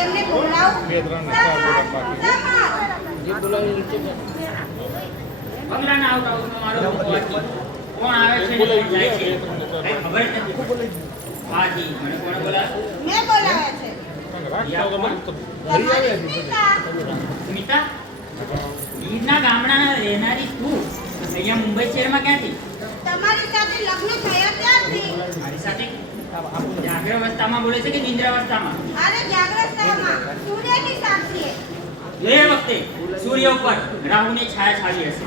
એમને બોલાવો. જે બોલાવી નીચે બંગલાના આઉટ હાઉસમાં મારો હોવાથી કોણ આવે છે ને કોણ જાય છે કઈ ખબર જ નથી. હાજી મને કોણે બોલાવ્યો? મેં બોલાવ્યા છે. સ્મિતા ઈદના ગામડાના રહેનારી તું અહીંયા મુંબઈ શહેરમાં ક્યાંથી? તમારી સાથે લગ્ન થયા ત્યારથી. મારી સાથે જાગ્રત અવસ્થામાં બોલે છે કે નિંદ્રા અવસ્થામાં? અરે જાગ્રતમાં સૂર્યની સાક્ષીએ. એ વખતે સૂર્ય ઉપર રાહુની છાયા છાવી હશે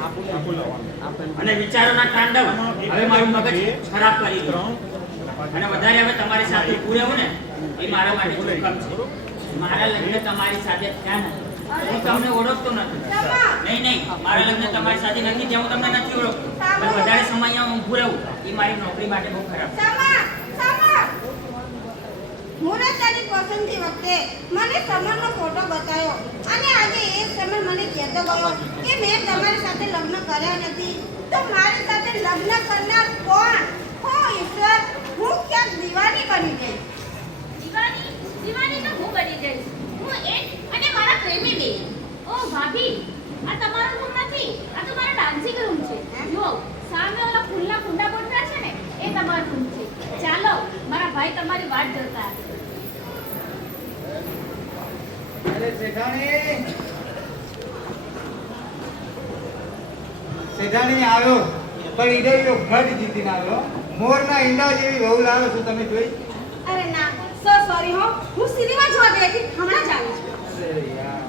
અને વિચારોના તાંડવ હવે મારું મગજ ખરાબ કરી દીધું અને વધારે હવે તમારી સાથે ઊભું રહેવું ને એ મારા માટે જોખમ છે. મારા લગ્ન તમારી સાથે થયા નથી. હું તમને ઓળખતો નથી. નહીં મારા લગ્ન તમારી સાથે નથી ત્યાં હું તમને નથી ઓળખતો. પણ વધારે સમય અહીંયા ઊભું રહેવું એ મારી નોકરી માટે બહુ ખરાબ છે. મુહૂર્તની પસંદગી વખતે મને સમરનો ફોટો બતાવ્યો અને આજે એ સમર મને કહેતો ગયો કે મેં તમારી સાથે લગ્ન કર્યા નથી તો મારી સાથે લગ્ન કરનાર કોણ? હો ઈશ્વર, હું ક્યાંક દીવાની બની ગઈ. દીવાની તો હું બની જઈશ. હું એક અને મારા પ્રેમી બે. ઓ ભાભી, આ તમારો રૂમ નથી, આ તો મારો ડાન્સિંગ રૂમ છે. જો સામે ઓલા ફૂલના કુંડા બોલતા છે ને એ તમારો રૂમ છે. ચાલો, મારા ભાઈ તમારી વાટ જોતા હશે. અરે શેઠાણી આવ્યો પણ ઈડો ઘટ જીતીને આવ્યો. મોરના ઈંડા જેવી વહુ લાવ્યો છું, તમે જોઈ? અરે ના, સો સોરી હો, હું સિનેમા જોવા ગઈ હતી, હમણાં જ આવી છું. અરે યાર,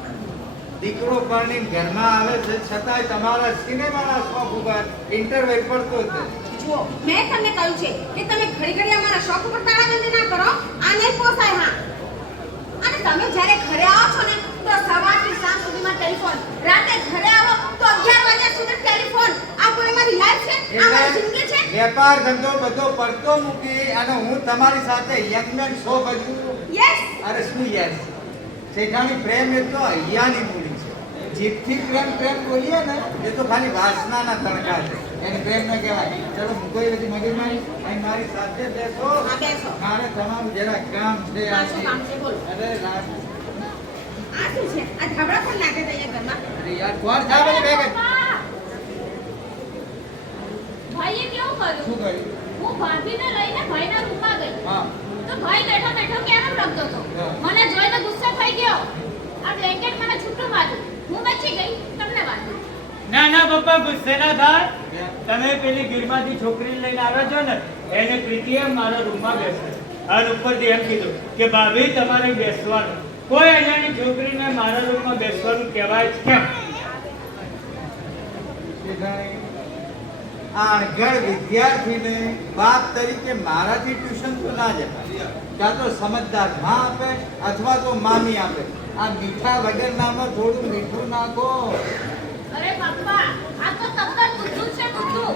દીકરો પરણીને ઘરમાં આવે છે છતાંય તમારા સિનેમાના શોખ ઉપર ઇન્ટરવેલ પડતો જ નથી. જુઓ, મેં તમને કહ્યું છે કે તમે ઘડી અમારા શોખ ઉપર તાળાબંધી ના કરો. આ નહીં પોસાય. હા, અને તમે જ્યારે ઘરે આવો છો ને તો સવારથી સાંજ સુધીમાં ટેલિફોન, રાતે ઘરે આવો તો 11 વાગ્યા સુધી ટેલિફોન. આ કોઈ મારી લાઈફ છે? આ મારી જિંદગી છે? વેપાર ધંધો બધો પડતો મૂકી અને હું તમારી સાથે યંગમેન શો ભજવું. યસ. અરે શું યસ? શેઠાણી, પ્રેમ એ તો અહીંયાની મૂડી છે. જીભથી પ્રેમ બોલીએ ને એ તો ખાલી વાસનાના તડકા છે, એને પ્રેમ ન કહેવાય. ચલો મૂકો એ બધી મગજમારી, અહીં મારી સાથે બેસો. હા, બેસો. મારે તમારું જરા કામ છે. શું કામ છે? બોલો. અરે રાત, આ શું છે? આ ધાબળા પણ નાખે છે અહીંયા ઘરમાં. અરે યાર, કોણ છે આ બધી ભેગા? ભાઈએ કેવું કર્યું? શું કર્યું? હું ભાભીને લઈને ભાઈના રૂમમાં ગઈ. હા, તો ભાઈ બેઠો બેઠો કેમ રમતો હતો? મને જોઈને ગુસ્સો થઈ ગયો. આ બ્લેન્કેટ મને છૂટું માર્યું. હું બચી ગઈ, તમને વાંધો. ના પપ્પા, ગુસ્સે ના થાય. તમે પેલી ગીરમાંથી છોકરી લઈને આવ્યા છો ને એને પ્રીતિએ મારા રૂમમાં બેસે અને ઉપરથી એમ કીધું કે ભાભી તમારે બેસવાનું. કોઈ અજાણી છોકરીને મારા રૂમમાં બેસવાનું કહેવાય જ કેમ? આ અણઘડ વિદ્યાર્થીને બાપ તરીકે મારાથી ટ્યુશન તો ના જવાય. કાં તો સમજદાર માં આપે અથવા તો મામી આપે. આ મીઠા વગરનામાં થોડું મીઠું નાખો. અરે પપ્પા, આ તો તદ્દન બુદ્ધું છે, બુદ્ધું.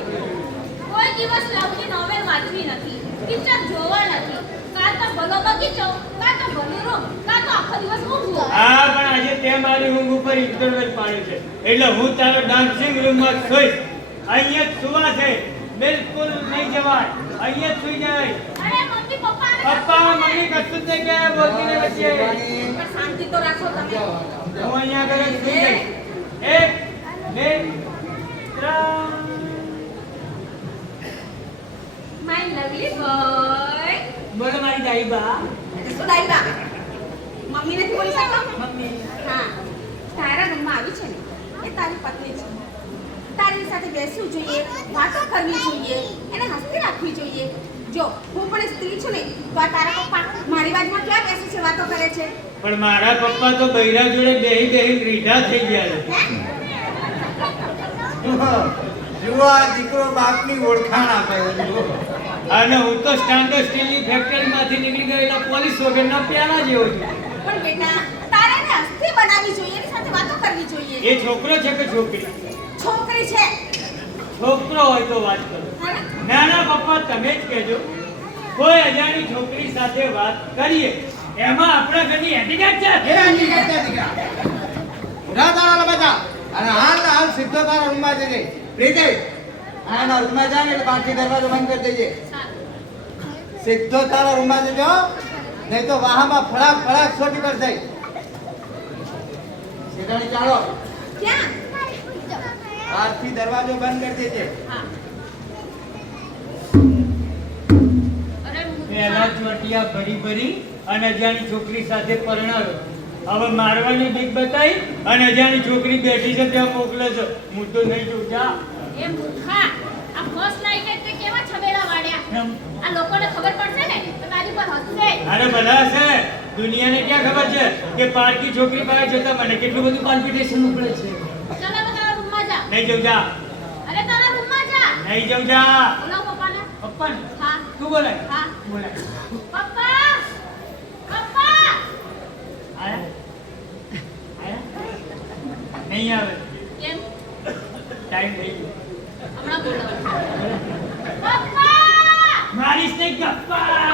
કોઈ દિવસ લવની નોવેલ વાંચવી નથી, પિક્ચર જોવા નથી. કાં તો ભલો બગીચો, કાં તો ભલું રૂમ, કાં તો આખો દિવસ ઊંઘવું. હા, પણ આજે તે મારી ઊંઘ ઉપર ઇન્ટરવેલ પાડ્યું છે એટલે હું તારો ડાન્સિંગ રૂમમાં સૂઈશ. અહીંયા જ સુવા છે, બિલકુલ નહીં જવાય. અહીંયા જ સુઈ જાય. અરે મમ્મી, પપ્પા પપ્પા મમ્મી કશું જ નહીં કહે, બોલતી નહીં વચ્ચે. પણ શાંતિ તો રાખો તમે. હું અહીંયા આગળ જ સુઈ જઈશ. 1 2 3. My lovely boy. બોલો મારી દાઈબા. શું દાઈબા? મમ્મી નથી બોલી શકતો? મમ્મી. હા, તારા રૂમમાં આવી છે ને એ તારી પત્ની છે. તારી સાથે બેસવું જોઈએ, વાતો કરવી જોઈએ, એને હસતી રાખવી જોઈએ. જો હું પણ સ્ત્રી છું ને તો આ તારા પપ્પા મારી બાજુમાં ક્યાં બેસે છે, વાતો કરે છે? પણ મારા પપ્પા તો બૈરા જોડે બેહી રીઢા થઈ ગયા છે. જુઓ, આ દીકરો બાપની ઓળખાણ આપે. અને હું તો સ્ટાન્ડર્ડ સ્ટીલની ફેક્ટરીમાંથી નીકળી ગયેલા પોલીસ વગરના પ્યાલા જેવો છું. પણ બેટા, તારે એને હસતી બનાવવી જોઈએ, એની સાથે વાતો કરવી જોઈએ. એ છોકરો છે કે છોકરી? છોકરી છે. છોકરો હોય તો વાત કરો. ના પપ્પા, તમે જ કહેજો. કોઈ અજાણી છોકરી સાથે વાત કરીએ એમાં આપણા ઘરની એટીટ્યુડ છે. એ હકીકત છે દીકરા. ઉઠા તારા બધા અને હાલ સીધો તારા રૂમમાં જજે. પ્રીતિ, આના રૂમમાં જા ને એટલે બાકી દરવાજો બંધ કરી દેજે. સીધો તારા રૂમમાં જજો. નહીં તો વાહામાં ફળાક ફળાક છોટી પર જાય. શેઠાણી ચાલો ક્યાં? આજથી દરવાજો બંધ કરી દેજે. હા. અરે પહેલા ચોટિયા ભરી ભરી અને અજાણી છોકરી સાથે પરણાવ્યો. હવે મારવાની બીક બતાવી અને અજાણી છોકરી બેઠી છે ત્યાં મોકલે છે. હું તો નહીં જોઉં. જા. એ મૂર્ખા, આ ફર્સ્ટ નાઈટ તે કેવા છબેડા વાળ્યા. એમ. આ લોકોને ખબર પડશે ને તો તારી પર હસશે. અરે બધા છે દુનિયાને ક્યાં ખબર છે કે પારકી છોકરી પાસે જતા મને કેટલું બધું કોમ્પિટિશન ઉપડે છે. ચાલ હવે તારા રૂમમાં જા. નહીં જઉં. જા. અરે તારા રૂમમાં જા. નહીં જઉં. જા. બોલાવ પપ્પાને. પપ્પા હા. તું બોલાય. હા. બોલાય. પપ્પા, પપ્પા. આયા નહીં આવે. કેમ? ટાઈમ થઈ ગયો. હમણાં બોલાવ. પપ્પા. મારીશ નહીં ગપ્પા.